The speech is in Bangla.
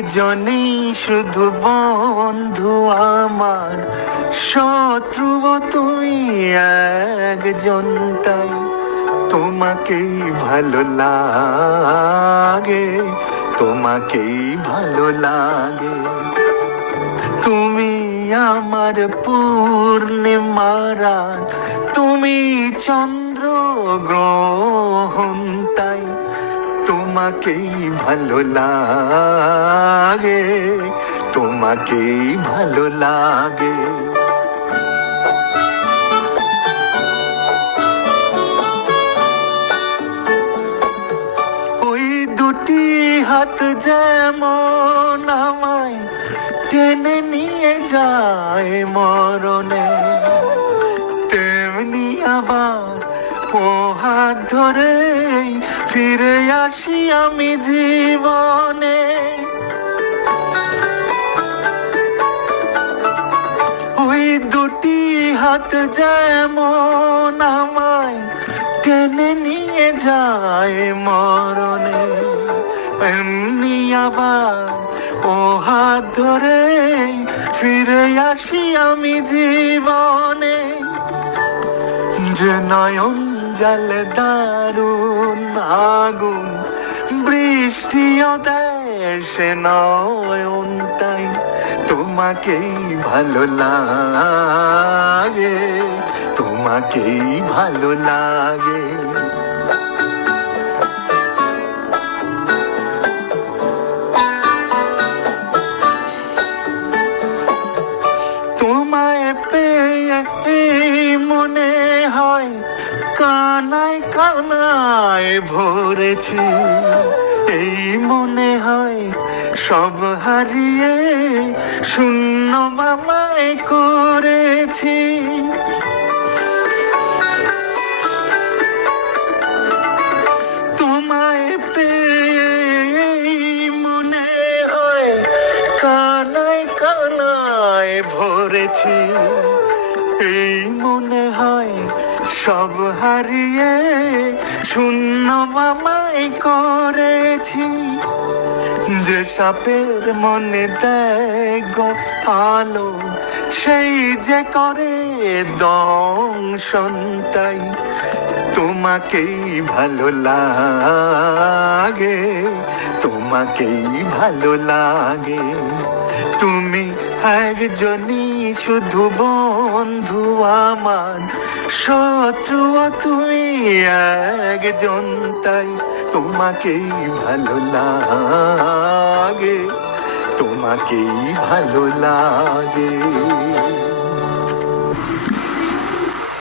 একজনই শুধু বন্ধু আমার, শত্রুও তুমি একজন, তাই তোমাকেই ভালো লাগে, তোমাকেই ভালো লাগে। তুমি আমার পূর্ণিমারা, তুমি চন্দ্র গ্রহণ, তাই তোমাকেই ভালো লাগে, তোমাকেই ভালো লাগে। ওই দুটি হাত যেমন আমায় টেনে নিয়ে যায় মরণে, তেমনি আবার ও হাত ধরে ফিরে আসি আমি জীবনে। ওই দুটি হাত যেমন আমায় টেনে নিয়ে যায় মরণে, এমনি আবার ও হাত ধরে ফিরে আসি আমি জীবনে। যে নয়ন জলে দারুণ আগুন, বৃষ্টিও দেয় সে নয়ন, তাই তোমাকেই ভালো লাগে, তোমাকেই ভালো লাগে। তোমায় পেয়ে এই মনে হয় কানায় কানায় ভরেছি, এই মনে হয় সব হারিয়ে শূন্য বাবায় করেছি। তোমায় পেয়ে মনে হয় কানায় কানায় ভরেছি, এই মনে হয় সব হারিয়ে শূন্য বাবাই করেছি। যে সাপের মনে দেয় গো আলো, সেই যে করে দংশন, তাই তোমাকেই ভালো লাগে, তোমাকেই ভালো লাগে। তুমি একজনই শুধু বন্ধু আমার, শত্রুও তুমি একজন, তাই তোমাকেই ভালো লাগে, তোমাকেই ভালো লাগে।